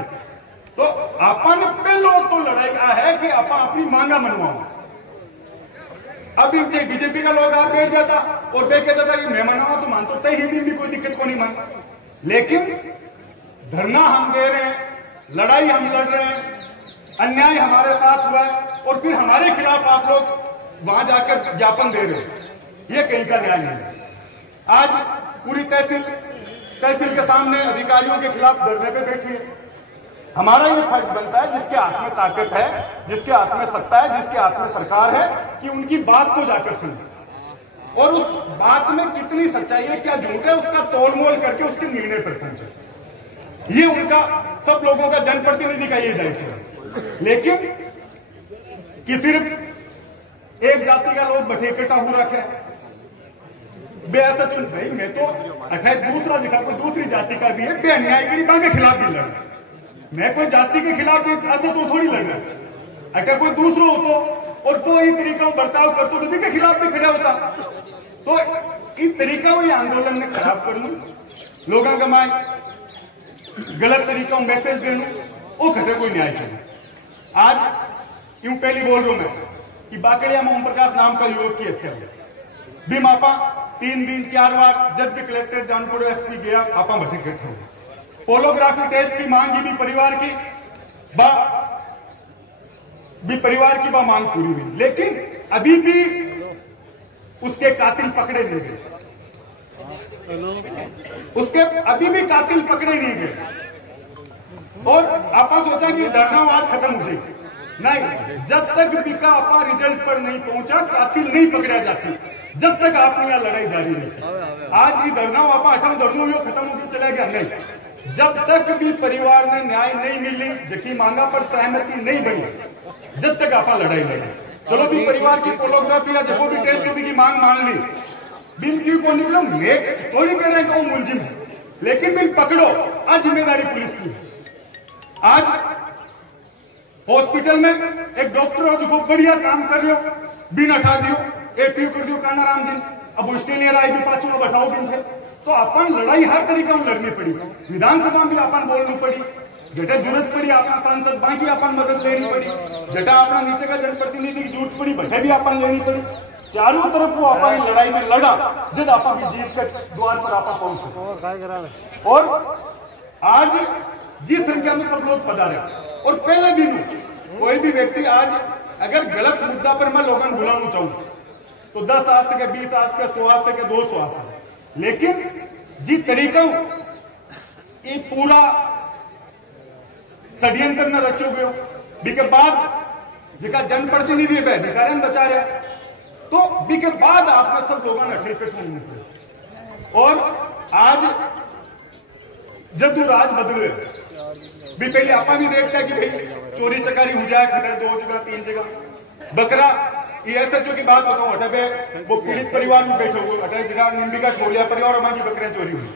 तो अपन पहलो तो लड़ाई है कि अपन अपनी मांगा मनवाओ। अब इनसे बीजेपी का लोग आप बैठ जाता और वे कहता था कि मैं मनाओ तो मानतो तय ही भी कोई दिक्कत को नहीं मान। लेकिन धरना हम दे रहे हैं, लड़ाई हम लड़ रहे हैं, अन्याय हमारे साथ हुआ है और फिर हमारे खिलाफ आप लोग वहां जाकर ज्ञापन दे रहे हैं, ये कहीं का न्याय नहीं है। आज पूरी तहसील के सामने अधिकारियों के खिलाफ धरने पे बैठी है। हमारा ये फर्ज बनता है, जिसके हाथ में ताकत है, जिसके हाथ में सत्ता है, जिसके हाथ में सरकार है, कि उनकी बात को जाकर सुने और उस बात में कितनी सच्चाई है, क्या झूठ है, उसका तोल मोल करके उसके निर्णय पर पहुंचे। ये उनका सब लोगों का जनप्रतिनिधि का ये दायित्व है। लेकिन कि सिर्फ एक जाति का लोग बैठे इकट्ठा हो रखे हैं, बेअसच भाई मैं तो अठाई दूसरा जगह कोई दूसरी जाति का भी है, बे अन्याय करी के खिलाफ भी लड़, मैं कोई जाति के खिलाफ भी ऐसा तो थोड़ी लड़ना। अगर कोई दूसरा हो तो और तो ये तरीका बर्ताव करते तो भी के खिलाफ भी खड़ा होता। तो इस तरीका ये आंदोलन ने खराब कर लू, लोगों का माए गलत तरीका मैसेज दे लू, वो कहते कोई न्याय करे। आज यूं पहली बोल रहा हूं मैं कि बाकड़िया में ओम प्रकाश नाम का युवक की हत्या हुई। भीम आपा 3 दिन 4 बार जज भी कलेक्टर जान पड़ो, एसपी गया, आपा बैठे इकट्ठे हुए। पोलोग्राफी टेस्ट की मांग भी परिवार की मांग पूरी हुई, लेकिन अभी भी उसके कातिल पकड़े नहीं गए। उसके अभी भी कातिल पकड़े नहीं गए। और आपा सोचा कि धरना आज खत्म हो जाएगी, नहीं, जब तक बिका आपा रिजल्ट पर नहीं पहुंचा कातिल नहीं पकड़ा जा सकता, जब तक आपने यह लड़ाई जारी रही। आज ये धरना आपा अठम धरनो खत्म होकर चला गया, नहीं, जब तक भी परिवार में न्याय नहीं मिली, जबकि मांगा पर सहमति नहीं बनी, जब तक आपा लड़ाई लड़ी। चलो भी परिवार की पोलोग्राफी या जो भी टेस्ट की मांग मान ली, बिल क्यों को निकलो, मैं थोड़ी कह रहे हैं कि मुलजिम है, लेकिन बिल पकड़ो, आज जिम्मेदारी पुलिस की है। आज हॉस्पिटल में एक डॉक्टर हो जो बढ़िया काम कर रहे हो, बिन हटा दियो, एपीओ कर दियो काना राम जी, अब ऑस्ट्रेलिया आई भी पाछू बैठाओ बिन थे। तो अपन लड़ाई हर तरीका में लड़नी पड़ी, विधानसभा में भी अपन बोलनी पड़ी, जटा जरूरत पड़ी अपना सांसद बाकी अपन मदद लेनी पड़ी, जटा अपना नीचे का जनप्रतिनिधि की जरूरत पड़ी बटे भी अपन लेनी पड़ी। चारों तरफ वो अपन लड़ाई में लड़ा, जब अपन भी जीत कर द्वार पर अपन पहुंचे। और आज जिस संख्या में सब लोग पधारे और पहले दिन कोई भी व्यक्ति आज अगर गलत मुद्दा पर मैं लोगों को बुलाना चाहूं तो 10 आ सके, 20 आ सके, 100 आ सके, 200 आ सके, लेकिन जिस तरीका ये पूरा षड्यंत्र न रचो गयो बी के बाद जिका जनप्रतिनिधि अधिकारी बचा रहे, तो बी के बाद आपने सब लोगों ने इकट्ठे होने पड़े। और आज जब तू राज बदले भी पहले आपा भी देखता है कि भाई चोरी चकारी हो जाए, खड़े 2 जगह 3 जगह बकरा, ये एसएचओ की बात बताऊं, अठे वो पीड़ित परिवार में बैठे हुए, अठे जगह निम्बी का ठोलिया परिवार हमारी बकरियां चोरी हुई।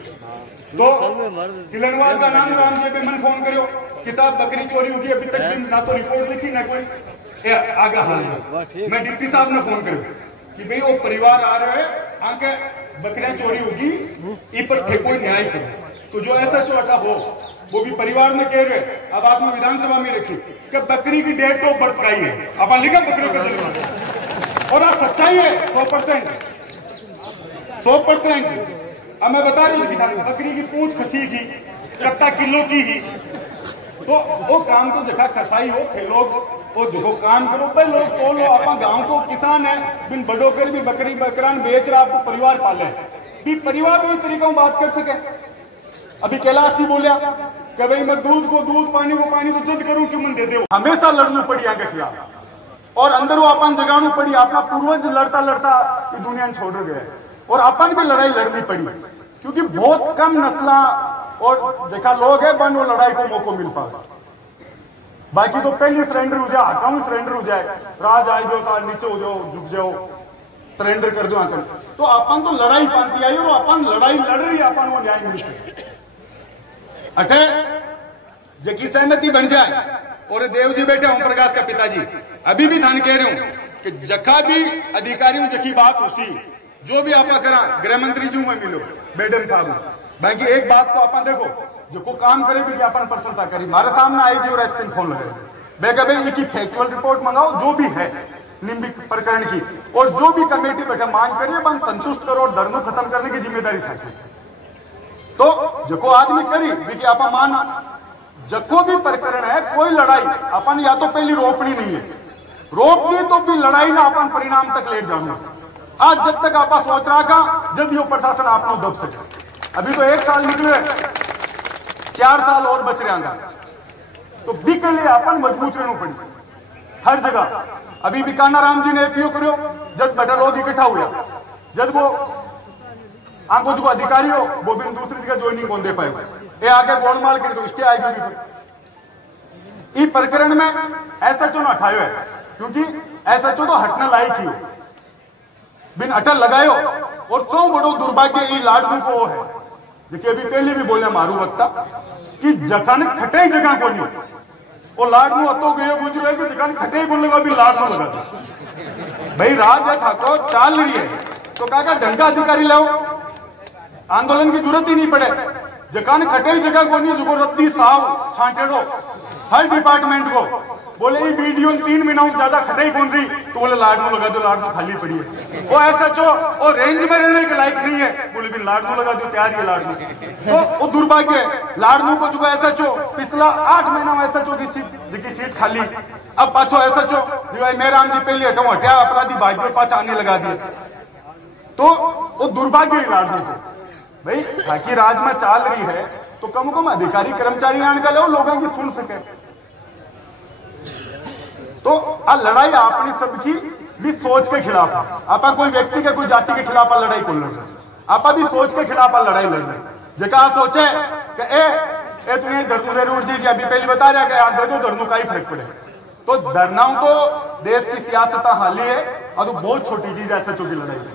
तो किलनवाल का नाम राम जी पे मन फोन करो कि साहब बकरी चोरी होगी, अभी तक भी ना तो रिपोर्ट लिखी ना कोई आगा हाल। मैं डिप्टी साहब ने फोन करूं कि भाई वो परिवार आ रहे हैं, आगे बकरियां चोरी होगी, इस पर थे कोई न्याय करो। तो जो एसएचओ अटा हो वो भी परिवार में कह रहे, अब आपने विधानसभा में रखी कि बकरी की डेट ऑफ बर्थ का ही है, अब लिखा बकरी का जन्म, और आप सच्चाई है 100%। अब मैं बता रही हूँ बकरी की पूंछ खसी की, कत्ता किलो की ही, तो वो काम तो जगह खसाई हो थे लोग, वो जो काम करो भाई लोग तो लो, आप गांव को किसान है, बिन बड़ो कर भी बकरी बकरान बेच रहा, आपको परिवार पाले भी परिवार वही तरीका में बात कर सके। अभी कैलाश जी बोलिया कि भाई मैं दूध को दूध, पानी को पानी, तो जद करूं क्यों मन दे दो, हमेशा लड़ना पड़ी आगे खिलाफ, और अंदर वो अपन जगानू पड़ी, अपना पूर्वज लड़ता लड़ता ये दुनिया छोड़ गए, और अपन भी लड़ाई लड़नी पड़ी, क्योंकि बहुत कम नस्ला और जगह लोग है बन वो लड़ाई को मौका मिल पाए। बाकी तो पहले सरेंडर हो जाए, अकाउंट सरेंडर हो जाए, राज आए जो नीचे हो जाओ, झुक जाओ, सरेंडर कर दो आकर, तो अपन तो लड़ाई पाती आई और अपन लड़ाई लड़ रही, अपन वो न्याय मिल सके। अठे जकी सहमति बन जाए, और देव जी बैठे ओम प्रकाश का पिताजी, अभी भी धान कह रहे हूं कि जखा भी अधिकारियों जकी बात उसी जो भी आपा करा, गृह मंत्री जी में मिलो, मैडम साहब, बाकी एक बात तो आप देखो जो को काम करे भी अपन प्रशंसा करी। हमारे सामने आईजी और एसपी फोन लगे बेगा भाई ये फैक्चुअल रिपोर्ट मंगाओ जो भी है निम्बिक प्रकरण की, और जो भी कमेटी बैठे मांग करिए बन संतुष्ट करो और धरना खत्म करने की जिम्मेदारी था। तो जो आदमी करी भी आप माना जको भी प्रकरण है कोई लड़ाई अपन या तो पहली रोकनी नहीं है, रोक दी तो भी लड़ाई ना अपन परिणाम तक लेट जाऊंगा। आज जब तक आप सोच रहा था जल्दी वो प्रशासन आप दब सके। अभी तो 1 साल निकले, 4 साल और बच रहा, तो बी के लिए अपन मजबूत रहना पड़ी हर जगह। अभी भी कान्हा राम जी ने एपीओ करो जब बैठा लोग इकट्ठा हुआ, जब वो आंखों जो अधिकारी हो वो भी दूसरी जगह ज्वाइनिंग कौन दे पाए, ये आगे गोलमाल करी तो स्टे आएगी भी। इस प्रकरण में एसएचओ ने हटायो है क्योंकि एसएचओ तो हटने लायक ही हो, बिन अटल लगायो। और सौ बड़ो दुर्भाग्य ये लाडनू को वो है जो अभी पहले भी बोले मारू वक्ता कि जखन खटे जगह को नहीं वो लाडनू अतो गयो गुजरो है कि जखन खटे को लगा भी लाडनू लगा दो। भाई राज था को चाल रही है तो काका ढंग का अधिकारी लाओ, आंदोलन की जरूरत ही नहीं पड़े। जकान खटे जगह को नहीं जुगो रत्ती साव छांटेड़ो हर डिपार्टमेंट को बोले ये वीडियो 3 महीनों ज्यादा खटे ही कौन रही तो बोले लाडनू लगा दो, लाडनू खाली पड़ी है। वो एसएचओ और रेंज में रहने के लायक नहीं है, बोले भी लाडनू लगा दो, तैयार है लाडनू। तो वो दुर्भाग्य है लाडनू को जो एसएचओ पिछला 8 महीना में एसएचओ की सीट खाली, अब पाछो एसएचओ जो मेहराम जी पहले हटाओ हटिया अपराधी भाग्य पाछा आने लगा दिए, तो वो दुर्भाग्य है लाडनू को। भाई ताकि राज में चाल रही है तो कम कम अधिकारी कर्मचारी आने का लो लोगों की सुन सके। तो आ लड़ाई अपनी सबकी भी सोच के खिलाफ है, आपा कोई व्यक्ति के कोई जाति के खिलाफ लड़ाई को लड़ रहे, आपा भी सोच के खिलाफ लड़ाई लड़ रहे। जगह सोचे कि ए तुम्हें धरनू जरूर जी अभी पहले बता रहा कि आप दे दो धरनू का ही फर्क पड़े। तो धरनाओं तो देश की सियासत हाली है और तो बहुत छोटी चीज है एसएचओ की लड़ाई है।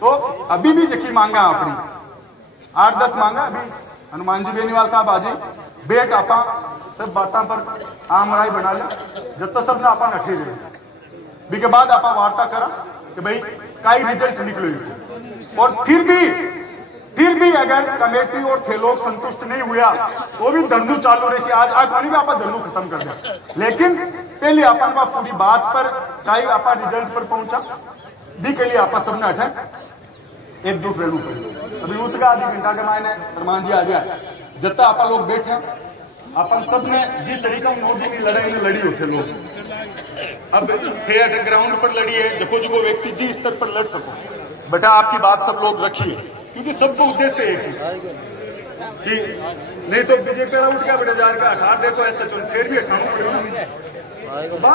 तो अभी भी जकी मांगा अपनी 8-10 मांगा, अभी हनुमान जी बेनीवाल साहब आजी बेट आपा सब बातों पर आम राय बना ले जब तक सब ना आपा नठे रहे भी के बाद आपा वार्ता करा कि भाई काई रिजल्ट निकलो। और फिर भी अगर कमेटी और थे लोग संतुष्ट नहीं हुआ वो भी धरनू चालू रही। आज नहीं आपा धरनू खत्म कर दिया, लेकिन पहले अपन का पूरी बात पर काई आपा रिजल्ट पर पहुंचा दी के लिए आपा सबने अठे एकजुट रहना पड़े। अभी उसका आधी घंटा के मायने हनुमान जी आ जाए जत्ता आपा लोग बैठे अपन सब ने जी तरीका मोदी की लड़ाई में लड़ी होते लोग, अब थे ग्राउंड पर लड़ी है जको जको व्यक्ति जी स्तर पर लड़ सको। बेटा आपकी बात सब लोग रखिए क्योंकि सबको उद्देश्य एक ही कि नहीं तो बीजेपी उठ गया बेटा जार का हटा दे तो ऐसा चल फिर भी हटाना पड़ेगा ना,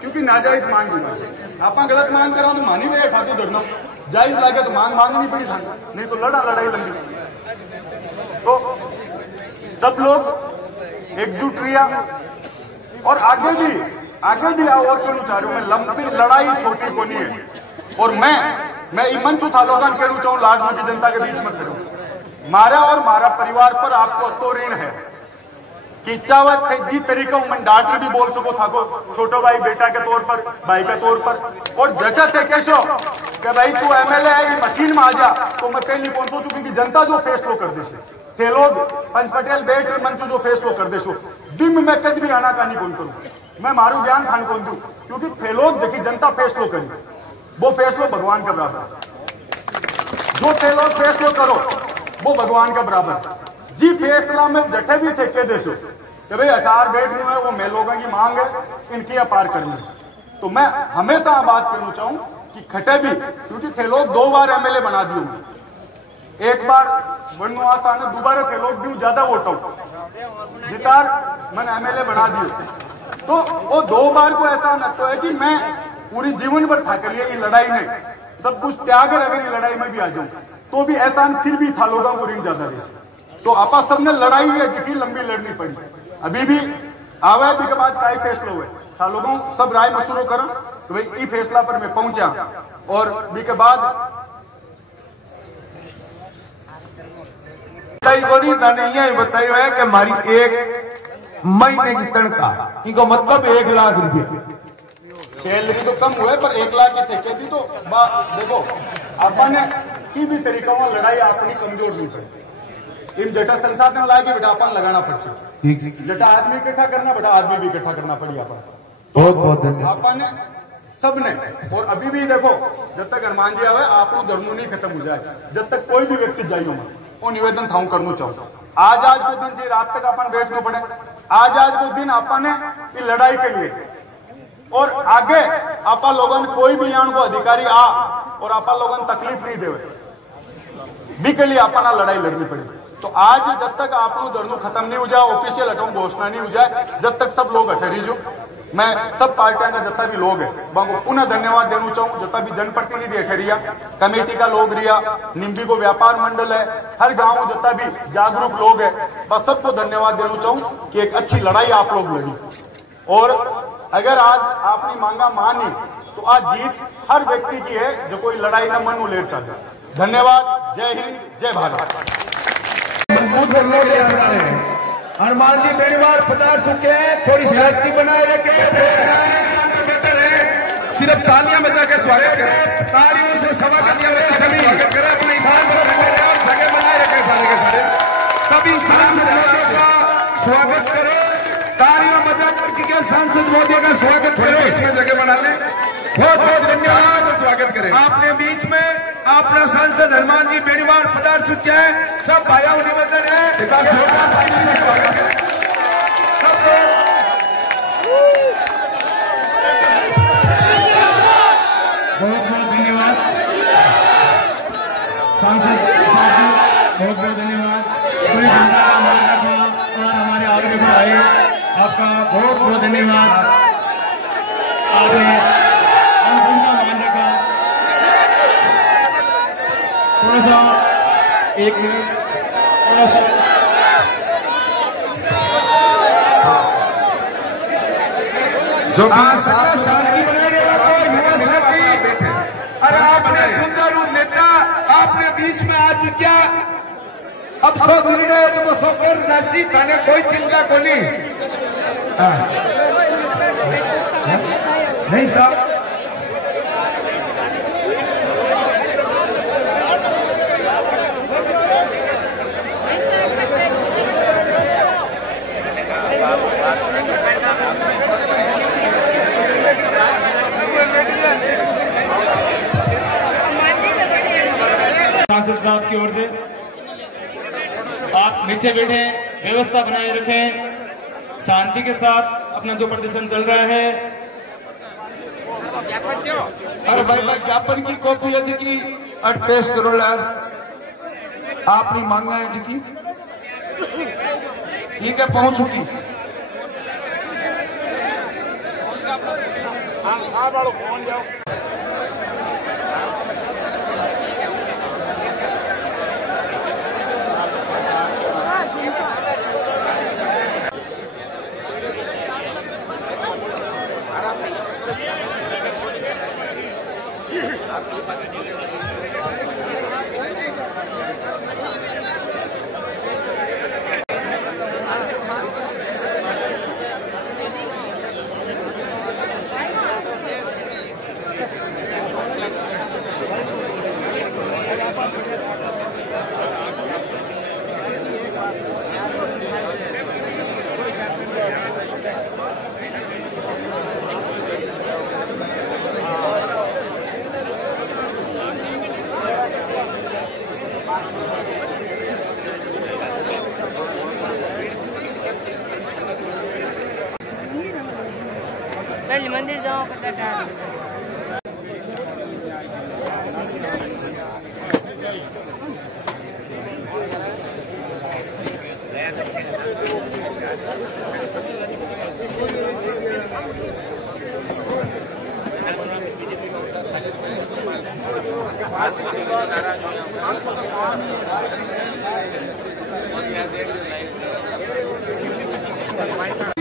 क्योंकि नाजायज मांग भी आप गलत मांग करा तो मानी भी हटा दो धरना, जायज लागे तो मांगनी पड़ी था, नहीं तो लड़ाई लंबी। तो सब लोग एकजुट रिया और आगे भी आओ और क्यों चाह रही हूं मैं, लंबी लड़ाई छोटी को नहीं है। और मैं मंच उठा लोगों कहना चाहूं लाडनू की जनता के बीच में खड़ू, मारा और मारा परिवार पर आपको तो ऋण है कि चावत थे जी तरीका मन डॉक्टर भी बोल सको था को छोटो भाई बेटा के तौर पर भाई के तौर पर, और जटत है कैसो कि भाई तू एमएलए है मशीन में आ जा, तो मैं पहले कौन सोचू क्योंकि जनता जो फैसलो कर दे थे लोग पंच पटेल बेट मंच जो फैसलो कर दे बिम में कद भी आना का नहीं कौन करूं, मैं मारू ज्ञान खान कौन दू क्योंकि थे लोग जबकि जनता फैसलो करी वो फैसलो भगवान का बराबर, जो थे लोग फैसलो करो वो भगवान का बराबर। जी फैसला में जटे भी थे कह देशो कि भाई 18 बेट में है वो मैं लोगों की मांग है इनकी अपार करनी। तो मैं हमेशा बात कहना चाहूं कि खटे भी क्योंकि थे लोग 2 बार एमएलए बना दिए, एक बार वनवास आने दोबारा थे लोग भी ज्यादा वोट जितार मन एमएलए बना दिए, तो वो 2 बार को ऐसा न तो है कि मैं पूरी जीवन भर था करिए ये लड़ाई में सब कुछ त्याग कर अगर ये लड़ाई में भी आ जाऊं तो भी ऐसा फिर भी था लोगों को ऋण ज्यादा रही। तो आपा सबने लड़ाई है जितनी लंबी लड़नी पड़ी, अभी भी आवे भी के बाद काई फैसला हुए था लोगों सब राय मशूरो करो तो भाई ई फैसला पर मैं पहुंचा। और भी के बाद बताइए है कि हमारी 1 महीने की तनख्वाह इनको मतलब 1 लाख रुपया सैलरी तो कम हुए पर 1 लाख की ठेके दी। तो देखो अपन की भी तरीका लड़ाई अपनी कमजोर नहीं पड़ी, इन जटा संसाधन लाए बेटा अपन लगाना पड़ছে ठीक जी जटा आदमी इकट्ठा करना बेटा आदमी भी इकट्ठा करना पड़ी अपन बहुत बहुत धन्यवाद अपन सबने। और अभी भी देखो जब तक हनुमान जी आवे आपको धर्म नहीं खत्म हो जाए जब तक कोई भी व्यक्ति जाइयो मत वो निवेदन थाऊ करना चाहूँ आज को दिन जी रात तक अपन बैठना पड़े आज को दिन अपन ने लड़ाई के लिए और आगे आपा लोगों कोई भी यहाँ को अधिकारी आ और आपा लोगों तकलीफ नहीं देवे भी के लिए अपना लड़ाई लड़नी पड़ी। तो आज जब तक आप धरना खत्म नहीं हो जाए ऑफिशियल हटाऊ घोषणा नहीं हो जाए जब तक सब लोग हठे रही मैं सब पार्टियों का जितना भी लोग है वो पुनः धन्यवाद देना चाहूँ जितना भी जनप्रतिनिधि हठे रिया कमेटी का लोग रिया निम्बी को व्यापार मंडल है हर गांव जितना भी जागरूक लोग है बस सबको धन्यवाद देना चाहूँ कि एक अच्छी लड़ाई आप लोग लड़ी। और अगर आज आपकी मांगा मानी तो आज जीत हर व्यक्ति की है जो कोई लड़ाई न मन लेट चल। धन्यवाद। जय हिंद जय भारत। हनुमान जी बेड़ीवार पधार चुके हैं थोड़ी शांति बनाए रखे सिर्फ तालियां बजा के स्वागत करें तालियों से स्वागत करें सभी अपनी जगह बनाए रखे सारे के सारे सभी सांसद का स्वागत करें तालियां बजा करके सांसद मोदी का स्वागत करें इसमें जगह बना लें बहुत बहुत धन्यवाद स्वागत करें आपने बीच में अपना सांसद हनुमान जी बेड़ीवार पधार चुके हैं सब भाइयों निवेदन है जोरदार तालियों से स्वागत करें सबको बहुत बहुत धन्यवाद सांसद साहब बहुत बहुत धन्यवाद पूरी जनता का मान रखा और हमारे आगे बढ़ाए आपका बहुत बहुत धन्यवाद आपने सांसद का मान रखा। थोड़ा सा एक मिनट थोड़ा सा जो शांति बनाने वाला युवा साथी अरे आपने झुंझारू नेता आपने बीच में आ चुका अब 100 निर्णय तो 100 कर जासी थाने कोई चिंता को नहीं नहीं साहब सांसद साहब की ओर से आप नीचे बैठे व्यवस्था बनाए रखें शांति के साथ अपना जो प्रदर्शन चल रहा है। अरे भाई ज्ञापन की कॉपी है जी की अट पेश करो यार आपकी मांगा है जी की ठीक है पहुंच चुकी पहले मंदिर जाओ कचटा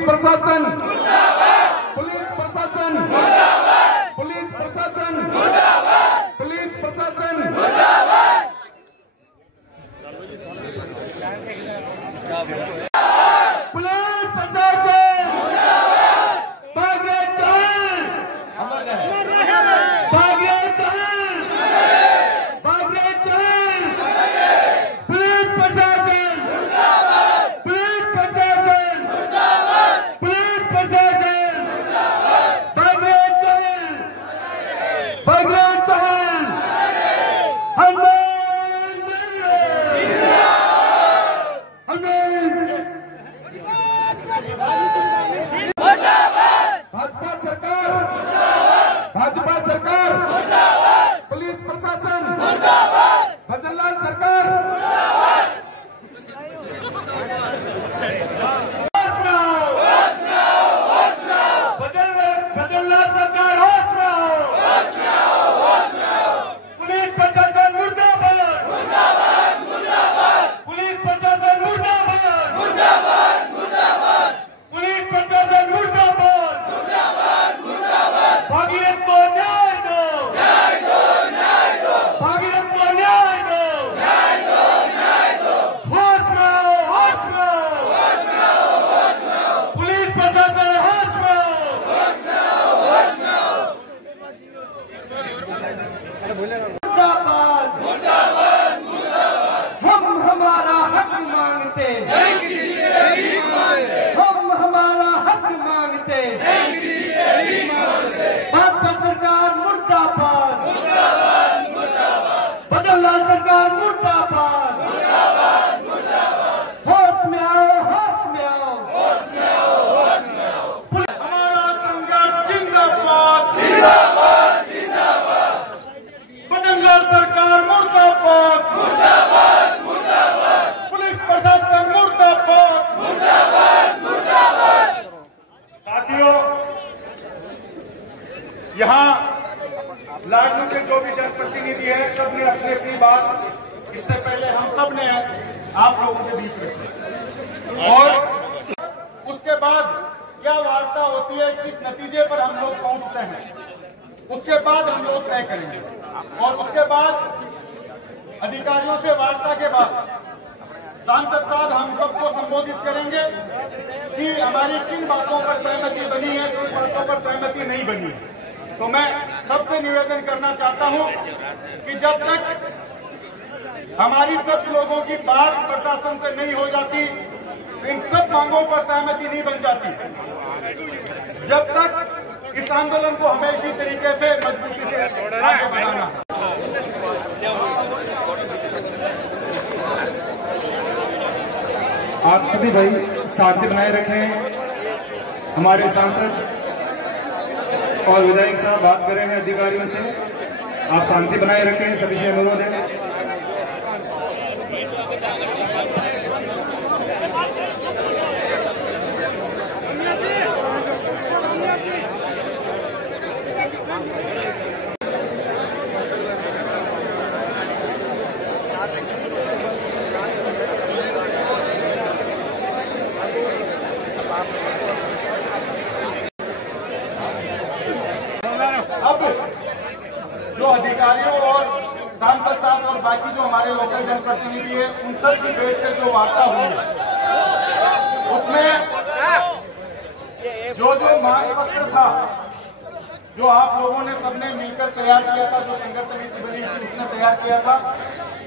प्रशासन पुलिस प्रशासन पुलिस प्रशासन पुलिस प्रशासन पुलिस प्रशासन भागे चल भागे चल भागे चल पुलिस प्रशासन यहाँ लाडनू के जो भी जनप्रतिनिधि है सबने अपनी अपनी बात इससे पहले हम सब ने आप लोगों के बीच में, और उसके बाद क्या वार्ता होती है, किस नतीजे पर हम लोग पहुंचते हैं, उसके बाद हम लोग तय करेंगे। और उसके बाद अधिकारियों से वार्ता के बाद सांसद साहब हम सबको संबोधित करेंगे कि हमारी किन बातों पर सहमति बनी है, किन बातों पर सहमति नहीं बनी है। तो मैं सबसे निवेदन करना चाहता हूं कि जब तक हमारी सब लोगों की बात प्रशासन से नहीं हो जाती, इन सब मांगों पर सहमति नहीं बन जाती, जब तक इस आंदोलन को हमें इसी तरीके से मजबूती से आगे बढ़ाना है। आप सभी भाई शांति बनाए रखें। हमारे सांसद और विधायक साहब बात कर रहे हैं अधिकारियों से, आप शांति बनाए रखें, सभी से अनुरोध है। जो अधिकारियों और सांसद साहब और बाकी जो हमारे लोकल जनप्रतिनिधि है उन सब की बैठ कर जो वार्ता हुई है, उसमें जो मांग पत्र था जो आप लोगों ने सबने मिलकर तैयार किया था, जो संघर्ष समिति बनी थी उसने तैयार किया था,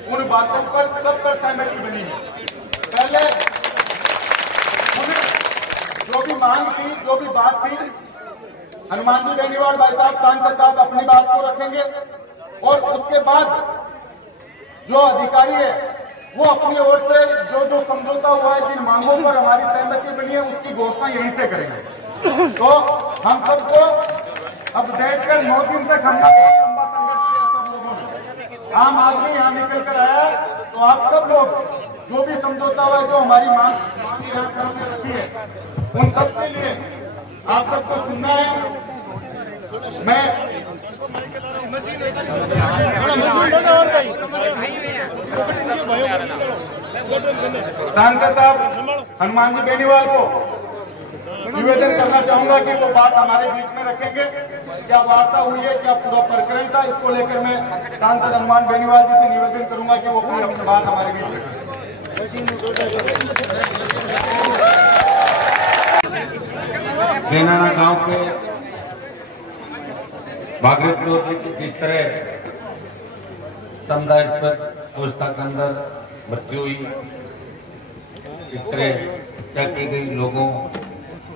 उन बातों पर सब पर सहमति बनी है। पहले जो भी मांग थी, जो भी बात थी, हनुमान जी बेनीवाल भाई साहब सांसद साहब अपनी बात को रखेंगे और उसके बाद जो अधिकारी है वो अपनी ओर से जो समझौता हुआ है, जिन मांगों पर हमारी सहमति बनी है उसकी घोषणा यहीं से करेंगे। तो हम सबको अब बैठकर 9 दिन तक हमने बहुत लंबा संघर्ष किया, सब लोगों ने, आम आदमी यहाँ निकल कर आया, तो आप सब लोग जो भी समझौता हुआ है, जो हमारी मांग यहाँ सामने रखी है, उन सबके लिए आप सबको सुनना है। मैं सांसद साहब हनुमान जी बेनीवाल को निवेदन करना चाहूंगा कि वो बात हमारे बीच में रखेंगे। क्या वार्ता हुई है, क्या पूरा प्रकरण था, इसको लेकर मैं सांसद हनुमान बेनीवाल जी से निवेदन करूंगा कि वो पूरी अपनी बात हमारे बीच रखें। बेनाना गांव के भागीरथ चौधरी की जिस तरह समुदायास्पद अवस्था के अंदर मृत्यु हुई, इस तरह क्या की गई लोगों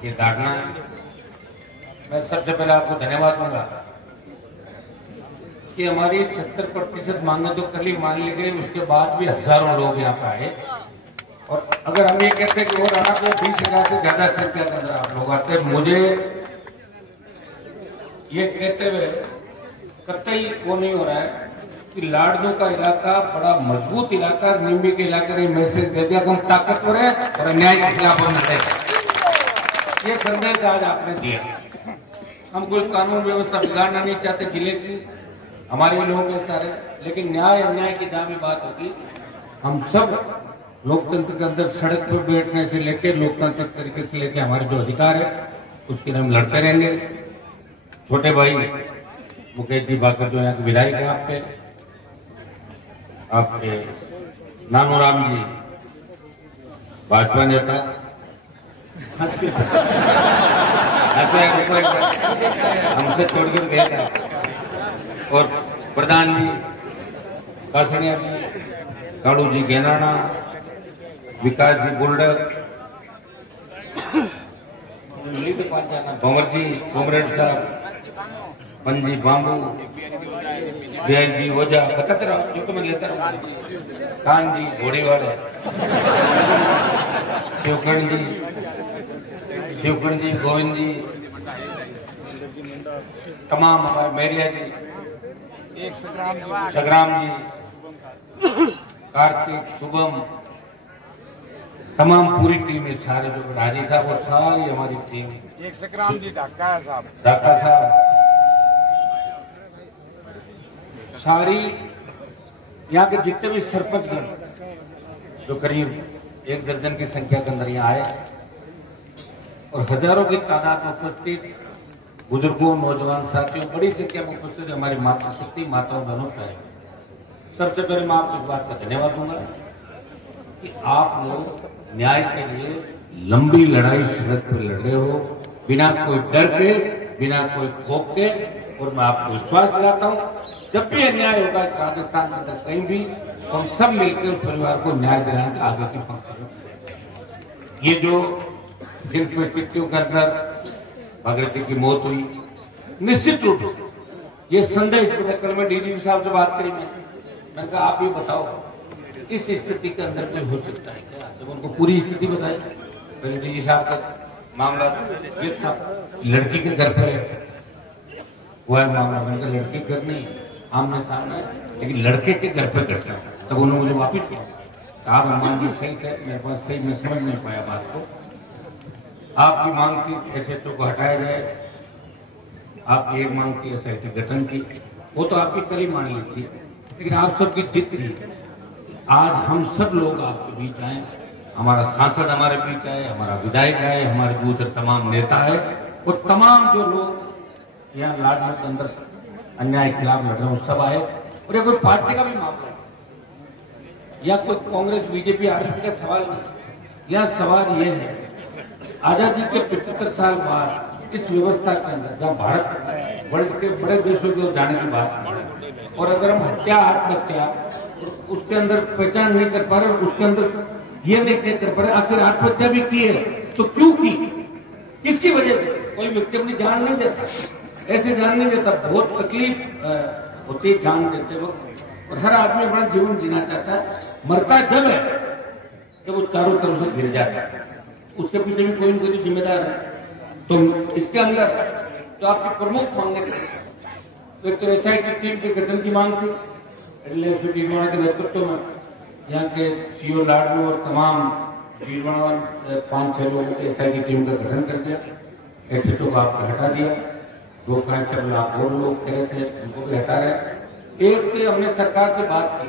की धारणा, मैं सबसे पहले आपको धन्यवाद दूंगा कि हमारी 70% मांगे तो कल ही मान ली गई, उसके बाद भी हजारों लोग यहाँ पे आए। और अगर हम ये कहते हैं कि वो राणा पे 20,000 से ज्यादा संख्या के अंदर आप लोग आते, मुझे ये कहते हुए कतई वो नहीं हो रहा है कि लाडनू का इलाका बड़ा मजबूत इलाका, निम्बी के इलाके ने मैसेज दे दिया कि हम ताकतवर है और अन्याय के खिलाफ हम लड़े। ये संदेश आज आपने दिया। हम कोई कानून व्यवस्था बिगाड़ना नहीं चाहते जिले की, हमारे लोग हैं सारे, लेकिन न्याय अन्याय की जहां भी बात होगी, हम सब लोकतंत्र के अंदर सड़क पर बैठने से लेकर लोकतांत्रिक तरीके से लेकर हमारे जो अधिकार है उसके लिए हम लड़ते रहेंगे। छोटे भाई मुकेश जी बाकर जो यहाँ के विधायक है, आपके नानूराम जी भाजपा नेता, हमसे छोड़कर गए थे, और प्रधान जी कासनिया जी, काड़ू जी गेनाना, विकास जी बुल्डक, भंवर जी कॉमरेड साहब, पंजी बाम्बू, जैन जी ओझा, बताते रहो जो तो मैं लेता रहूँ, कान जी घोड़ीवाड़े, शिवकर्ण जी गोविंद जी, तमाम हमारे मेरिया जी, सग्राम जी, कार्तिक, शुभम, तमाम पूरी टीम है, सारे जो हाजी साहब और सारी हमारी टीम, एक सग्राम जी ढाका साहब, ढाका साहब, सारी यहाँ के जितने भी सरपंचगण जो करीब 1 दर्जन की संख्या के अंदर यहाँ आए और हजारों की तादाद में उपस्थित बुजुर्गों, नौजवान साथियों, बड़ी संख्या में उपस्थित हमारी मातृशक्ति माताओं बहनों का है। सबसे पहले मैं आपको इस बात का धन्यवाद दूंगा कि आप लोग न्याय के लिए लंबी लड़ाई सड़क पर लड़ रहे हो, बिना कोई डर के, बिना कोई खौफ के। और मैं आपको विश्वास दिलाता हूं, जब भी अन्याय होगा राजस्थान के अंदर कहीं भी, तो हम सब मिलकर उस परिवार को न्याय दिलाने के आगे की पंक्ति में। ये जो जिन परिस्थितियों के अंदर भगत जी की मौत हुई, निश्चित रूप से ये संदेश कल में डीजीपी साहब से बात करी मैंने कहा आप ये बताओ इस स्थिति के अंदर कोई हो सकता है क्या? जब उनको पूरी स्थिति बताई, डीजी साहब का मामला ये था, लड़की के घर पे हुआ है मामला। मैंने कहा लड़की के घर नहीं, आमने सामने, लेकिन लड़के के घर पे घटना। तब उन्होंने मुझे वापिस किया, आप हनुमान जी सही थे, मेरे पास सही मैं समझ नहीं पाया बात को। आपकी मांग थी एसएचओ को हटाया जाए, आपकी एक मांग थी एसआईटी गठन की, वो तो आपकी कल ही मान ली थी, लेकिन आप सबकी जिद थी आज हम सब लोग आपके बीच आए, हमारा सांसद हमारे बीच आए, हमारा विधायक आए, हमारे दूसरे तमाम नेता है और तमाम जो लोग यहाँ लाडनगर के अंदर अन्याय के खिलाफ लड़ रहे हैं सब आए। और ये कोई पार्टी का भी मामला है या कोई कांग्रेस बीजेपी आरएसपी का सवाल नहीं, यह सवाल ये है आजादी के 75 साल बाद इस व्यवस्था के अंदर जहाँ भारत वर्ल्ड के बड़े देशों को जाने की बात, और अगर हम हत्या आत्महत्या उसके अंदर पहचान नहीं कर पा रहे, उसके अंदर ये नहीं कर पा रहे आखिर आत्महत्या भी की है तो क्यों की, किसकी वजह से? कोई व्यक्ति अपनी जान नहीं देता, ऐसे जान नहीं देता, बहुत तकलीफ होती है जान देते वक्त। और हर आदमी अपना जीवन जीना चाहता है, मरता जब है जब वो चारों तरफ से घिर जाता है, उसके पीछे भी कोई न कोई जिम्मेदार है। तो इसके अंदर जो आपकी प्रमुख मांगे थी, एक तो एसआईटी टीम के गठन की मांग थी, एडीएसपी भीलवाड़ा के नेतृत्व में यहाँ के सीओ लाडनू और तमाम भीलवाड़ा 5-6 लोगों की एसआईटी टीम का गठन कर दिया, एसएचओ को आपको हटा दिया, 2 कांस्टेबल आप और लोग कहे थे उनको भी हटा रहे। एक हमने सरकार से बात की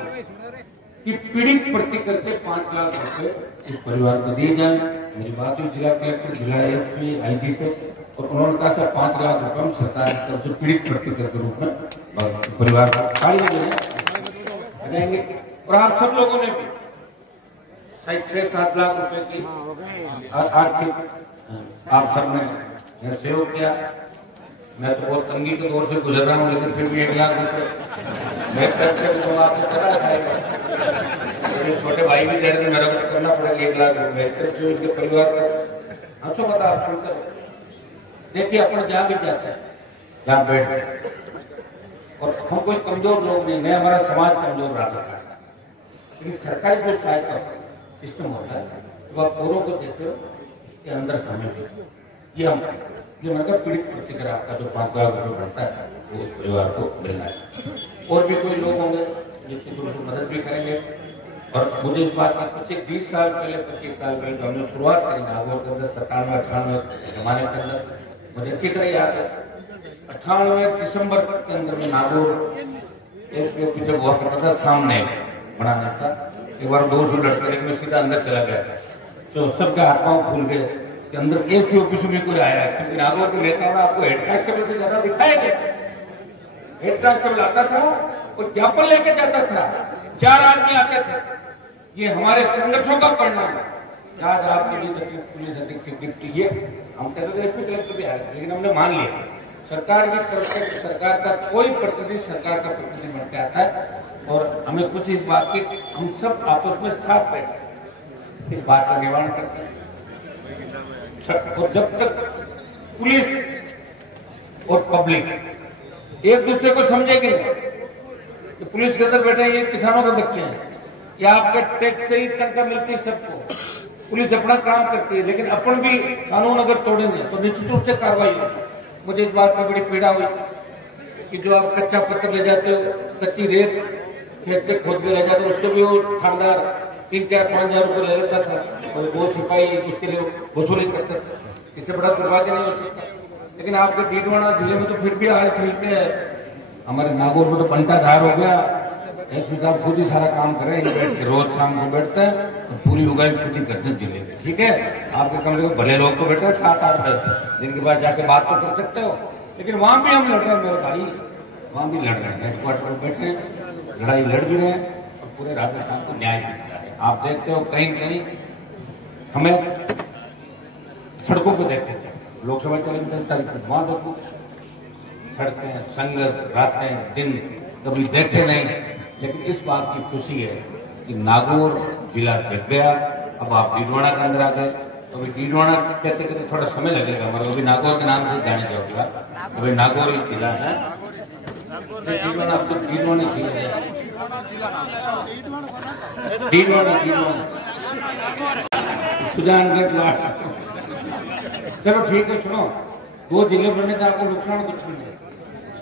कि पीड़ित प्रति करके 5 लाख रुपए इस परिवार को दिए जाए। मेरी बात हुई जिला कलेक्टर, जिला एसपी, आईजी से, और उन्होंने कहा था 5 लाख रुपए हम सरकार की तरफ से पीड़ित प्रति कर के रूप में परिवार को जाएंगे। और आप सब लोगों ने भी 6-7 लाख रुपए की आर्थिक आप सबने सहयोग किया। मैं तो बहुत तंगी के दौर से गुजर रहा हूँ, लेकिन फिर भी 1 लाख रुपए मेरे तरफ से तो आपको पता खाएगा, छोटे भाई भी देर में मेरा कुछ करना पड़ेगा। 1 लाख रुपए मेरी तरफ से उनके परिवार को हमसे बता आप सुनकर देखिए, अपन जहाँ भी जाते हैं जहाँ बैठ, और हम कोई कमजोर लोग नहीं है, हमारा समाज कमजोर रहा था, लेकिन सरकारी जो सहायता सिस्टम होता है तो आप औरों को देते हो, इसके अंदर हमें ये हम ये मतलब पीड़ित प्रतिकर आपका जो 5 लाख रुपये बढ़ता है वो उस परिवार को मिलना है। और भी कोई लोग होंगे जिससे उनको मदद भी करेंगे। और मुझे इस बात का कुछ 20 साल पहले 25 साल पहले जो हमने शुरुआत करी नागौर के अंदर 97-98 जमाने के अंदर, मुझे अच्छी तरह याद है 98 दिसंबर के अंदर में नागौर एक जब हुआ करता था सामने बनाना था, एक बार 200 लड़कर में सीधा अंदर चला गया तो सबके हाथ पांव फूल गए कि अंदर एसपी ऑफिस में कोई आया है, क्योंकि नागौर के नेताओं ने आपको हेड कांस्टेबल से ज्यादा दिखाएंगे। हेड कांस्टेबल आता था और ज्ञापन लेके जाता था, 4 आदमी आते थे। ये हमारे संघर्षों का परिणाम है। आज आपके लिए पुलिस अधीक्षक डिप्टी ये हम कहते थे एसपी कलेक्टर भी आए, लेकिन हमने मान लिया सरकार की तरफ से सरकार का कोई प्रतिनिधि सरकार का प्रतिनिधि बन के आता है। और हमें कुछ इस बात की हम सब आपस में साथ बैठे इस बात का निवारण करते हैं। और जब तक पुलिस और पब्लिक एक दूसरे को समझेगी नहीं कि पुलिस के अंदर बैठे ये किसानों के बच्चे हैं, या आपके टैक्स से ही तनख्वाह मिलती है सबको, पुलिस अपना काम करती है, लेकिन अपन भी कानून अगर तोड़ेंगे तो निश्चित रूप से कार्रवाई होगी। मुझे इस बात में बड़ी पीड़ा हुई कि जो आप कच्चा पत्थर ले जाते हो, कच्ची रेत खेत से खोद के ले जाते हो, उसके भी वो थानेदार 3-4-5 हजार रुपये ले लेता था, और वो सिपाही उसके लिए वसूली करता था। इससे बड़ा दुर्भाग्य नहीं हो सकता। लेकिन आपके भीलवाड़ा जिले में तो फिर भी आज ठीक है, हमारे नागौर में तो बंटाधार हो गया। एसपी साहब खुद ही सारा काम कर रहे हैं, बैठ के रोज शाम को बैठते हैं तो पूरी उगाई खुद ही करते हैं जिले में। ठीक है, आपके कमरे में भले लोग तो बैठे 7, 8, 10 दिन के बाद जाके बात तो कर सकते हो, लेकिन वहां भी हम लड़ रहे हैं मेरे भाई, वहां भी लड़ रहे हैं। हेडक्वार्टर में बैठे हैं, लड़ाई लड़ भी रहे हैं और पूरे राजस्थान को न्याय भी मिला है। आप देखते हो कहीं कहीं हमें सड़कों पर देखते हैं, लोकसभा चलेगी 10 तारीख से, वहां देखो सड़कें, संघर्ष, रातें दिन कभी देखे नहीं। लेकिन इस बात की खुशी है कि नागौर जिला जग गया। अब आप डीडवाना के अंदर आ गए, तो अभी डीडवाना कहते कहते थोड़ा समय लगेगा हमारे, अभी नागौर के नाम से जाने जाऊंगा। अभी नागौर ही जिला है, डीडवाना अब तो डीडवाना सुजानगढ़। चलो ठीक है, सुनो 2 जिले बनने का आपको नुकसान कुछ नहीं है,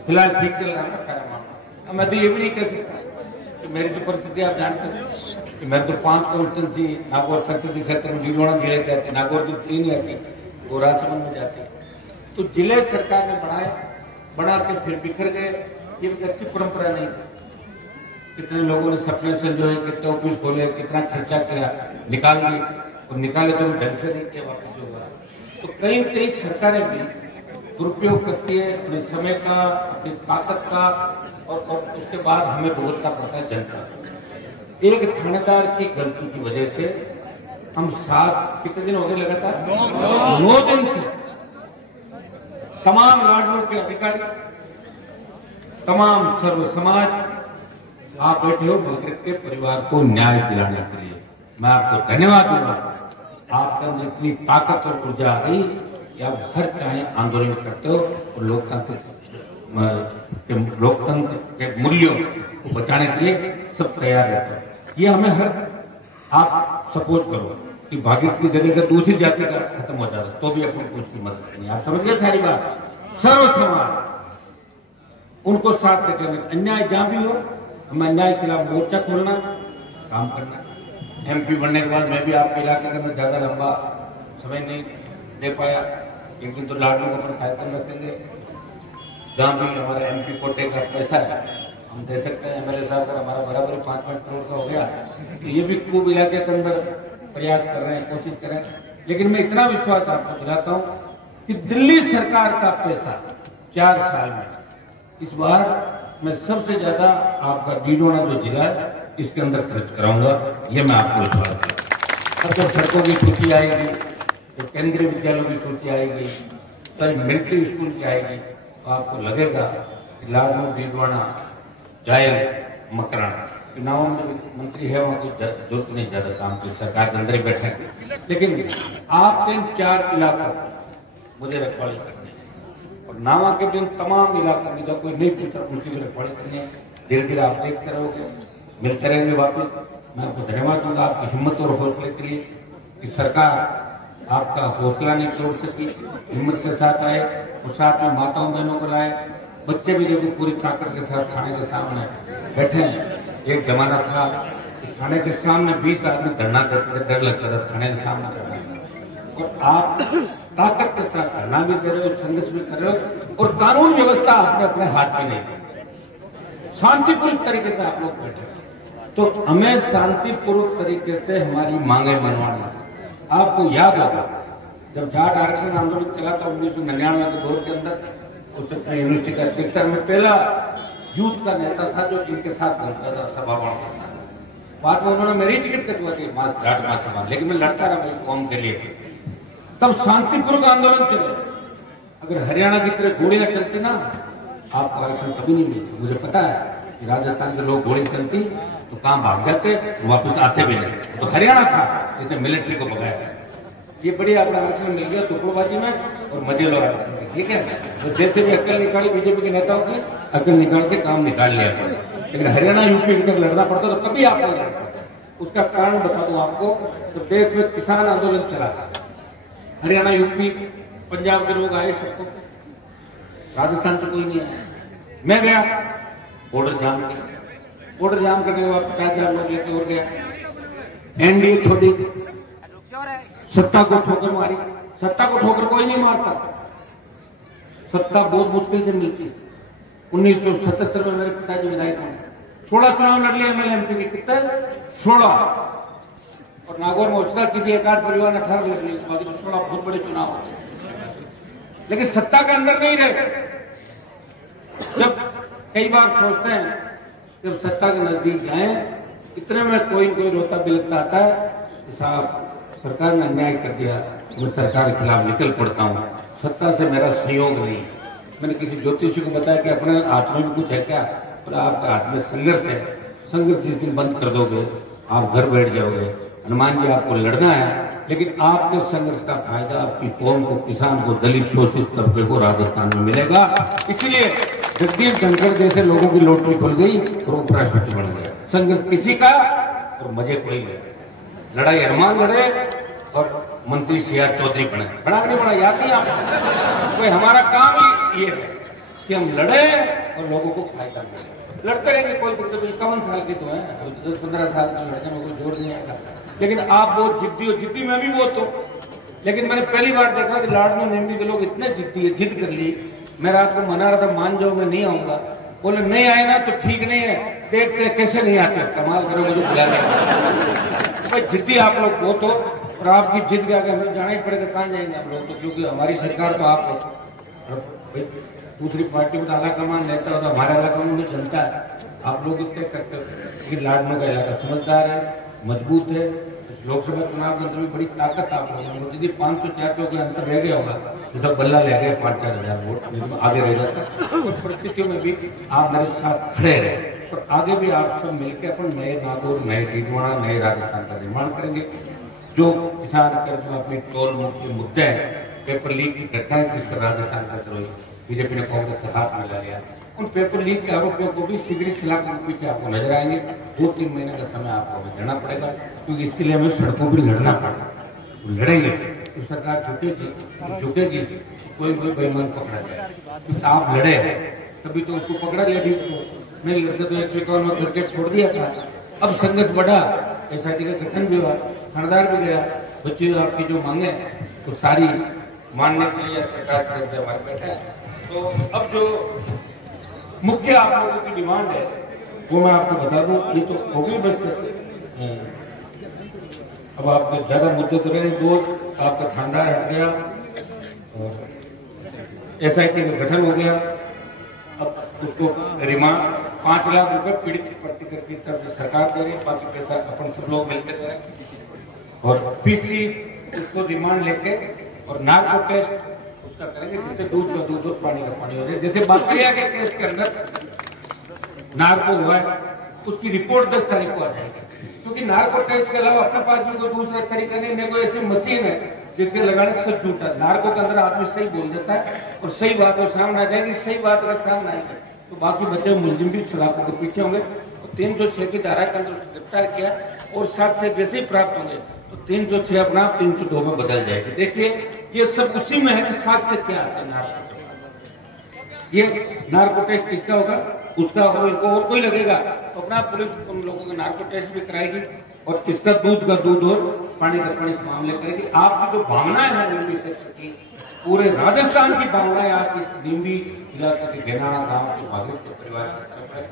फिलहाल ठीक चल रहा है सारा मामला। मैं तो ये भी नहीं कह सकता कि मेरी तो परिस्थिति आप जानते हैं कि मेरे तो 5 कॉन्स्टिट्यूंसी नागौर संसदीय क्षेत्र में डीडवाना जिले जाती, नागौर की 3 ही आती, वो राजसमंद में जाती। तो जिले सरकार ने बना के फिर बिखर गए, ये भी अच्छी परंपरा नहीं। कितने लोगों ने सपने संजोए, कितने ऑफिस खोले, कितना खर्चा किया, निकाल दिए, और निकाले तो ढंग से नहीं किया, वापस होगा। तो कई कई सरकारें भी दुरुपयोग करती है अपने समय का, अपनी ताकत का, और उसके बाद हमें भुगतना पड़ता है जनता। एक थानेदार की गलती की वजह से हम 7 कितने दिन हो गए लगातार 9 दिन से तमाम लाडलों के अधिकारी, तमाम सर्व समाज आप बैठे हो नागरिक के परिवार को न्याय दिलाने के लिए। मैं आपको धन्यवाद दूंगा, आपके अंदर इतनी ताकत और ऊर्जा आई कि आप हर चाहे आंदोलन करते हो और लोकतंत्र के मूल्यों को बचाने के लिए सब तैयार रहते हो। ये हमें हर आप सपोर्ट करो कि भागीरथ की जगह का दूसरी जाति का खत्म हो जाता तो भी अपनी कुछ की मदद करनी। आप समझ गए सारी बात। सर्व समाज उनको साथ से करना, अन्याय जहां भी हो हमें अन्याय के खिलाफ मोर्चा खोलना, काम करना। MP बनने के बाद मैं भी आपके इलाके के अंदर ज्यादा लंबा समय नहीं दे पाया, लेकिन तो लाडली को अपन फायदा रखेंगे। जहां भी हमारे MP कोटे का पैसा है हम दे सकते हैं। MLA साहब का हमारा बराबर 5-5 करोड़ का हो गया, तो ये भी खूब इलाके के अंदर प्रयास कर रहे हैं, कोशिश कर रहे हैं। लेकिन मैं इतना विश्वास आपको दिलाता हूँ कि दिल्ली सरकार का पैसा 4 साल में इस बार मैं सबसे ज्यादा आपका डीडवाना जो जिला है इसके अंदर खर्च कराऊंगा, ये मैं आपको विश्वास दूंगा। अब तो सड़कों की सूची आएगी, तो केंद्रीय विद्यालयों की सूची आएगी, तो मिलिट्री स्कूल की आएगी, तो आपको लगेगा कि लाडनू, डीडवाना, जायल, मकराना चुनाव में मंत्री है वहां को जरूरत नहीं ज्यादा काम की, सरकार के अंदर ही बैठे। लेकिन आपके इन 4 इलाकों मुझे रखवाली करनी है, और नावा के भी तमाम इलाकों की जब कोई नहीं पूछता उनकी भी रखवाली करनी है। धीरे धीरे आप देखते रहोगे, मिलते रहेंगे वापिस। मैं आपको धन्यवाद दूंगा आपकी हिम्मत और हौसले के लिए कि सरकार आपका हौसला नहीं तोड़ सकी, हिम्मत के साथ आए और साथ में माताओं बहनों को लाए। बच्चे भी देखो पूरी ताकत के साथ थाने के सामने बैठे हैं। एक जमाना था थाने के सामने 20 आदमी धरना करते थे, डर लगता था थाने के सामने करना, और आप ताकत के साथ धरना भी दे रहे हो, संघर्ष भी कर रहे हो, और कानून व्यवस्था आपने अपने हाथ में नहीं, शांतिपूर्वक तरीके से आप लोग बैठे। तो हमें शांतिपूर्वक तरीके से हमारी मांगे मनवानी। आपको याद होगा जब जाट आरक्षण आंदोलन चला था 1999 के दौर के अंदर, उस यूनिवर्सिटी का अध्यक्ष में पहला यूथ का नेता था जो इनके साथ लड़ता था, सभा बढ़ता था। बाद में उन्होंने मेरी टिकट कटवा दी जाट महासभा, लेकिन मैं लड़ता रहा मेरी कौम के लिए। तब शांतिपूर्वक आंदोलन चले। अगर हरियाणा की तरह गोलियां चलती ना, आपका आरक्षण कभी नहीं मिलता। मुझे पता है कि राजस्थान के लोग गोली चलती तो काम भाग जाते, वापस आते भी नहीं। तो हरियाणा था जिसने मिलिट्री को भगाया। ये बड़ी आपका आरक्षण मिल गया टुकड़ोबाजी में और मजे लो, ठीक है। तो जैसे भी अक्ल निकाली बीजेपी के नेताओं की, अक्ल निकाल के काम निकाल लिया। लेकिन हरियाणा यूपी तक लड़ना पड़ता तो कभी आप नहीं लड़ पाते। उसका कारण बता दूं आपको, तो देश में किसान आंदोलन चला, हरियाणा यूपी पंजाब के लोग आए सबको, राजस्थान से कोई नहीं आया। मैं गया बॉर्डर जाम किया, बॉर्डर जाम करने के बाद 50,000 लोग लेके और गया। एनडीए छोड़ी, सत्ता को ठोकर मारी। सत्ता को ठोकर कोई नहीं मारता, सत्ता बहुत मुश्किल से मिलती है। 1977 में मेरे पिताजी विधायक हैं, 16 चुनाव लड़ लिए एमएलए एमपी के, कितने 16, और नागौर में उछला किसी एक आध परिवार ने 18 लड़ लिए, बाकी तो 16 बहुत बड़े चुनाव होते, लेकिन सत्ता के अंदर नहीं रहे। जब कई बार सोचते हैं जब सत्ता के नजदीक जाएं, इतने में कोई रोता बिलखता आता है कि साहब सरकार ने अन्याय कर दिया, मैं सरकार के खिलाफ निकल पड़ता हूँ, सत्ता से मेरा सहयोग नहीं। मैंने किसी ज्योतिषी को बताया कि अपने हाथ में भी कुछ है क्या, पर आपके हाथ में संघर्ष है, संघर्ष जिस दिन बंद कर दोगे आप घर बैठ जाओगे। हनुमान जी आपको लड़ना है, लेकिन आपके संघर्ष का फायदा आपकी कौम को, किसान को, दलित शोषित तबके को राजस्थान में मिलेगा। इसलिए जगदीप धनखड़ जैसे लोगों की लॉटरी खुल गई और उपराष्ट्रपति बन गया। संघर्ष किसी का और मजे कोई नहीं, लड़ाई हनुमान लड़े और मंत्री सीआर चौधरी बने, बड़ा नहीं बना, याद नहीं आपको? कोई हमारा काम ही ये है कि हम लड़े और लोगों को फायदा मिले। लड़ते रहेंगे, कोई 51 साल के तो है, 10-15 साल के लड़के में कोई जोर नहीं आएगा, लेकिन आप बहुत जिद्दी हो, जिद्दी मैं भी बहुत हूँ। लेकिन मैंने पहली बार देखा कि लाडनू निम्बी के लोग इतने जिद्दी है, जिद कर ली। मैं रात को मना रहा था मान जाओ मैं नहीं आऊंगा, बोले नहीं आए ना तो ठीक नहीं है, देखते कैसे नहीं आते, कमाल करो मुझे बुला लें। भाई जिद्दी आप लोग बहुत हो और आपकी जिद का हमें जाना ही पड़ेगा, कहाँ जाएंगे हम लोग तो, क्योंकि हमारी सरकार तो आप दूसरी पार्टी में आला कमान लेता है तो हमारा इलाका में जनता है, आप लोग तय करते हो कि लाडनू का इलाका समझदार है, मजबूत है। लोकसभा चुनाव के अंदर भी बड़ी ताकत आप लोगों में, यदि 500-400 के अंतर रह गया होगा तो सब बल्ला ले गए, 5-4 हजार वोट आगे रह जाता। उस परिस्थितियों में भी आप मेरे साथ खड़े रहे और आगे भी आप सब मिलकर अपन नए नागौर, नए डीडवाना, नए राजस्थान का निर्माण करेंगे। जो किसान कर्जमाफी, टोल मुक्ति मुद्दे हैं, पेपर लीक की घटनाएं जिस तरह राजस्थान का हुई, बीजेपी ने कांग्रेस से हाथ मिला लिया, उन पेपर लीक के आरोपियों को भी शीघ्र सलाख के पीछे आपको नजर आएंगे। 2-3 महीने का समय आपको हमें देना पड़ेगा, क्योंकि इसके लिए हमें सड़कों पर लड़ना पड़ेगा। लड़ेंगे तो सरकार झुकेगी, कोई बेईमान पकड़ा जाए, क्योंकि आप लड़े तभी तो उसको पकड़ा गया। ठीक तो नहीं लड़ते तो 151 में करके छोड़ दिया था। अब संघर्ष बढ़ा, एसआईटी का गठन भी हुआ, थानेदार भी गया, बच्चे आपकी जो मांगे तो सारी मानने के लिए सरकार की तरफ से हमारे बैठा है। तो अब जो मुख्य आप लोगों की डिमांड है वो मैं आपको बता दूं, ये तो हो गई बस। अब आपके ज्यादा मुद्दे तो रहे, 2 आपका थानेदार हट गया और एसआईटी का गठन हो गया। अब उसको रिमांड 5 लाख रुपए पीड़ित प्रतिकर की तरफ से सरकार दे रही है, बाकी पैसा अपन सब लोग मिलकर दे रहे हैं। और पीसी उसको रिमांड लेके और नार्को टेस्ट उसका करेंगे, जिससे दूध का दूध और पानी का पानी हो जाए। जैसे बाकरिया के केस के अंदर नार्को हुआ है, उसकी रिपोर्ट 10 तारीख को आ जाएगी, क्योंकि नार्को टेस्ट के अलावा अपने पास भी कोई दूसरा तरीका नहीं। मेरे को ऐसी मशीन है जिसके लगाने सब झूठा। नार्को के अंदर आदमी सही बोल देता है और सही बात और सामने आ जाएगी, सही बात अगर सामने आएगी तो बाकी बच्चे मुलजिम भी सलाखों के पीछे होंगे। तो 306 की धारा के अंदर गिरफ्तार किया और साक्ष्य जैसे ही प्राप्त होंगे तो 306 अपना 302 में बदल जाएगी। देखिए ये सब उसी में है कि साक्ष्य क्या आता है। नार्को ये नार्को टेस्ट किसका होगा, उसका हो, इनको और कोई लगेगा तो अपना पुलिस उन लोगों का नार्को टेस्ट भी कराएगी और इसका दूध का दूध और पानी का पानी के मामले करेगी। आपकी जो भावनाएं हैं निम्बी सेक्टर की, पूरे राजस्थान की भावनाएं आप इस निम्बी इलाके के घेनाना गांव के भागीरथ के परिवार की तरफ है।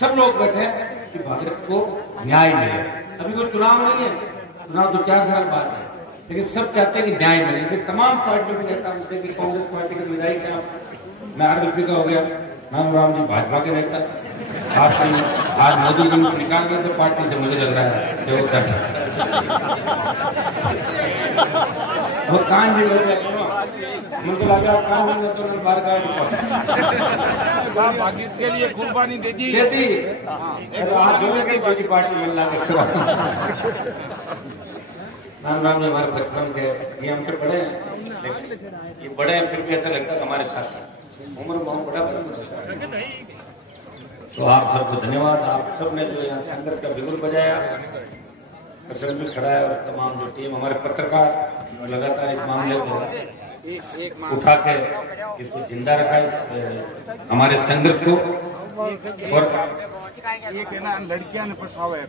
सब लोग बैठे हैं कि भागीरथ को न्याय मिले। अभी कोई चुनाव नहीं है, चुनाव तो 4 साल बाद है, लेकिन सब चाहते हैं कि न्याय मिले। जैसे तमाम पार्टियों के नेता होते हैं कि कांग्रेस पार्टी के विधायक हैं, मैं आरबीपी का हो गया, नानूराम जी भाजपा के नेता, आज मोदी जी को निकाल गए तो पार्टी से मुझे लग रहा है वो कान भी लग गया, मुझे लगा कान भी तो बार साहब भागीरथ के लिए कुर्बानी दे दी पार्टी मिल रहा। नानूराम जी हमारे बचपन के, ये हमसे बड़े हैं, लेकिन ये बड़े हैं फिर भी ऐसा लगता है हमारे साथ उम्र बहुत बड़ा बना। तो आप सबको धन्यवाद, आप सब ने जो यहाँ संघर्ष का बिगुल बजाया, प्रसन्न भी खड़ा है और तमाम जो टीम हमारे पत्रकार लगातार इस मामले को उठा के इसको जिंदा रखा है हमारे संघर्ष को। और एक है ना लड़कियां ने फंसावा है,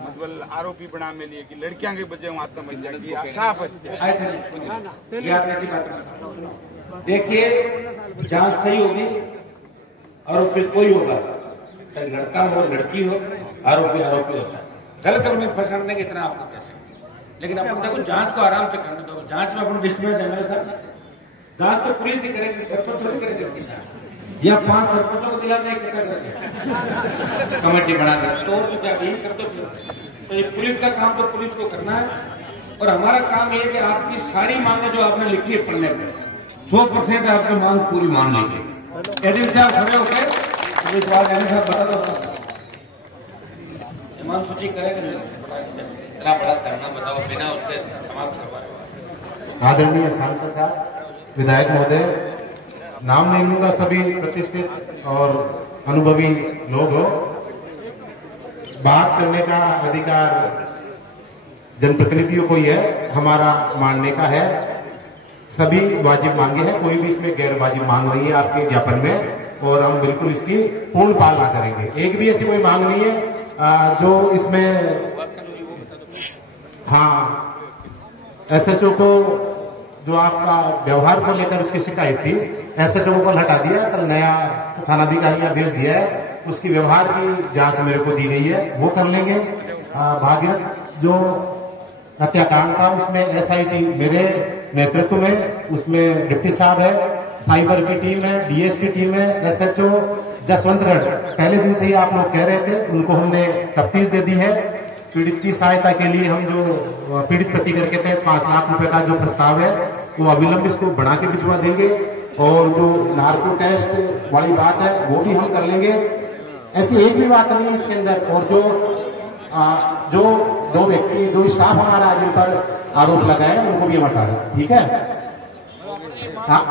मतलब आरोपी बना में लिए कि लड़कियां के बजाय आत्महत्या जाएगी, साफ है। देखिए जांच सही होगी, आरोपी कोई होगा, चाहे लड़का हो लड़की हो, आरोपी आरोपी होता है। गलत में फंसाने के इतना आपको कैसे, लेकिन अपन देखो जांच को आराम से करने दो। जांच में अपन डिस्कस है साहब, जांच तो पुलिस ही करेगी, सरपंच थोड़ी करेगी साहब, या 5 सरपंचों को दिला दे कमेटी बना दे तो यही कर दो। तो ये पुलिस का काम तो पुलिस को करना है, और हमारा काम ये है कि आपकी सारी मांगे जो आपने लिखी है पढ़ने पर 100% आपकी मांग पूरी मान लीजिए। यदि साहब खड़े होकर साहब बता दो ईमान सूची करेंगे बड़ा करना, बताओ बिना उससे समाप्त करवाए। आदरणीय सांसद साहब, विधायक महोदय, नाम नहीं लूंगा, सभी प्रतिष्ठित और अनुभवी लोग हो। बात करने का अधिकार जनप्रतिनिधियों को ही है, हमारा मानने का है। सभी वाजिब मांगे हैं, कोई भी इसमें गैर वाजिब मांग नहीं है आपके ज्ञापन में, और हम बिल्कुल इसकी पूर्ण पालना करेंगे। एक भी ऐसी कोई मांग नहीं है जो इसमें, हाँ, एसएचओ को जो आपका व्यवहार को लेकर उसकी शिकायत थी, एसएचओ को कल हटा दिया, कल नया थानाधिकारी भेज दिया है, उसकी व्यवहार की जांच मेरे को दी गई है, वो कर लेंगे। भागीरथ जो हत्याकांड था उसमें एसआईटी मेरे नेतृत्व में, उसमें डिप्टी साहब है, साइबर की टीम है, डीएस की टीम है, एसएचओ जसवंतगढ़ पहले दिन से ही आप लोग कह रहे थे, उनको हमने तफ्तीश दे दी है। पीड़ित की सहायता के लिए हम जो पीड़ित प्रतिकर के तहत 5 लाख रुपए का जो प्रस्ताव है वो अविलंब इसको बढ़ा के भिजवा देंगे, और जो नार्को टेस्ट वाली बात है वो भी हम कर लेंगे। ऐसी एक भी बात नहीं है इसके अंदर। और जो 2 व्यक्ति, जो स्टाफ हमारा जिन पर आरोप लगाए उनको भी हम हटा रहे हैं, ठीक है। हाँ,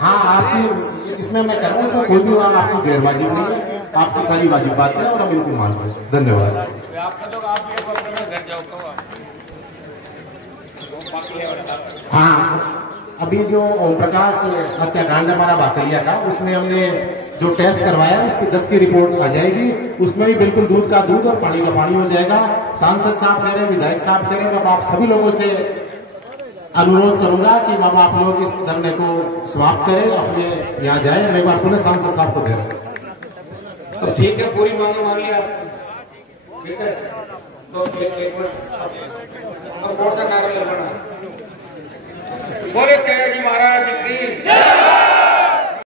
आपकी इसमें मैं कह रहा हूँ, इसमें कोई भी बात आपकी गैर वाजिब नहीं है, आपकी सारी वाजिब बात है और हम इनको मान रहे हैं। धन्यवाद। हाँ, अभी जो ओम प्रकाश हत्याकांड हमारा बाकलिया का, उसमें हमने जो टेस्ट करवाया उसकी 10 की रिपोर्ट आ जाएगी, उसमें भी बिल्कुल दूध का दूध और पानी का पानी हो जाएगा। सांसद साहब कह रहे हैं, विधायक साहब कह रहे हैं, अब आप सभी लोगों से अनुरोध करूंगा कि बाबा आप लोग इस धरने को समाप्त करें, अपने यहाँ जाए। मैं एक बार पुनः सांसद साहब को दे रहा हूँ। तो ठीक है, पूरी मांगे मान लिया ठीक है, तो बोर्ड का नारा लगाना बोले